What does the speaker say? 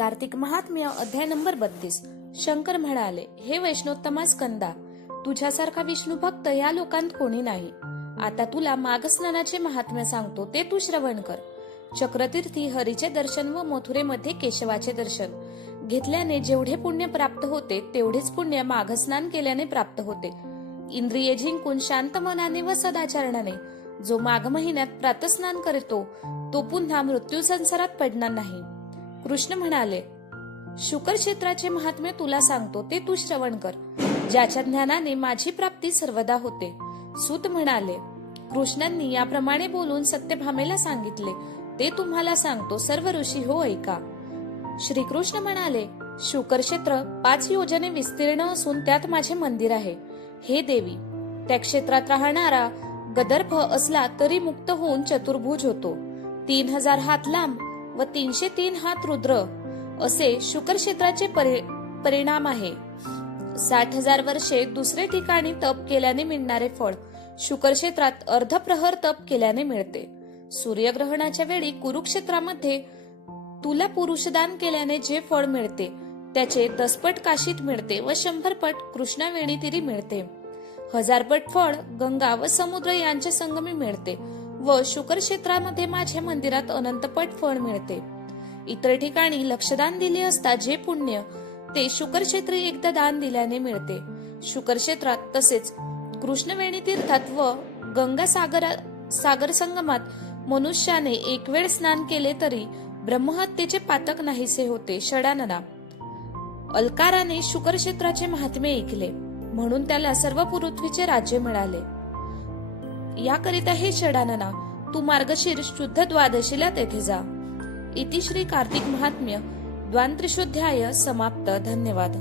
कार्तिक महात्म्य अध्याय नंबर 32। शंकर म्हणाले, हे वैष्णोत्तमा स्कंदा, तुझ्यासारखा विष्णू भक्त या लोकांत कोणी नाही। आता तुला माघ स्नानाचे महात्म्य सांगतो, ते तू श्रवण कर। चक्रतीर्थी हरीचे दर्शन व मथुरेमध्ये केशवाचे दर्शन घेतल्याने जेवढे पुण्य प्राप्त होते तेवढेच पुण्य माघ स्नान केल्याने प्राप्त होते। इंद्रिये जिंकून शांत मनाने व सदाचरणाने जो माघ महिन्यात प्रातस्नान करतो तो पुन्हा मृत्यू संसारात पडणार नाही। कृष्ण म्हणाले, शुकर क्षेत्राचे महात्म्य तुला सांगतो, ते तू श्रवण कर, ज्याच्या ज्ञानाने माझी प्राप्ती सर्वदा होते। सूत म्हणाले, कृष्णांनी याप्रमाणे बोलून सत्यभामेला सांगितले, ते तुम्हाला सांगतो, सर्व ऋषी हो ऐका। श्रीकृष्ण म्हणाले, शुकर क्षेत्र 5 योजने विस्तीर्ण असून त्यात माझे मंदिर आहे। हे देवी, त्या क्षेत्रात राहणारा गदर्भ असला तरी मुक्त होऊन चतुर्भुज होतो। 3000 हात लांब व 303 हात रुद्र असे शुकर क्षेत्राचे परिणाम आहे। 60,000 वर्षे दुसरे ठिकाणी तप केल्याने मिळणारे फळ शुकर क्षेत्रात अर्धप्रहर तप केल्याने मिळते। सूर्यग्रहणाच्या वेळी कुरुक्षेत्रामध्ये तुला पुरुषदान केल्याने जे फळ मिळते त्याचे 10 पट काशीत मिळते व 100 पट कृष्णावेणी तीरी मिळते। 1000 पट फळ गंगा व समुद्र यांच्या संगमी मिळते व शुकर क्षेत्रामध्ये माझ्या मंदिरात अनंतपट फळ मिळते। इतर ठिकाणी लक्षदान दिले असता जे पुण्य ते शुकर क्षेत्री एकदा दान दिल्याने मिळते। शुकर क्षेत्रात तसेच कृष्णवेणी तीर्थात व गंगा सागर संगमात मनुष्याने एक वेळ स्नान केले तरी ब्रह्महत्येचे पातक नाहीसे होते। षडानना, अलकाराने शुकर क्षेत्राचे महात्म्य ऐकले म्हणून त्याला सर्व पृथ्वीचे राज्य मिळाले। याकरिता हे षडानना, तू मार्गशीर्ष शुद्ध द्वादशीला तेथे जा। इति श्री कार्तिक महात्म्य द्वांत्रिशोऽध्याय समाप्त। धन्यवाद।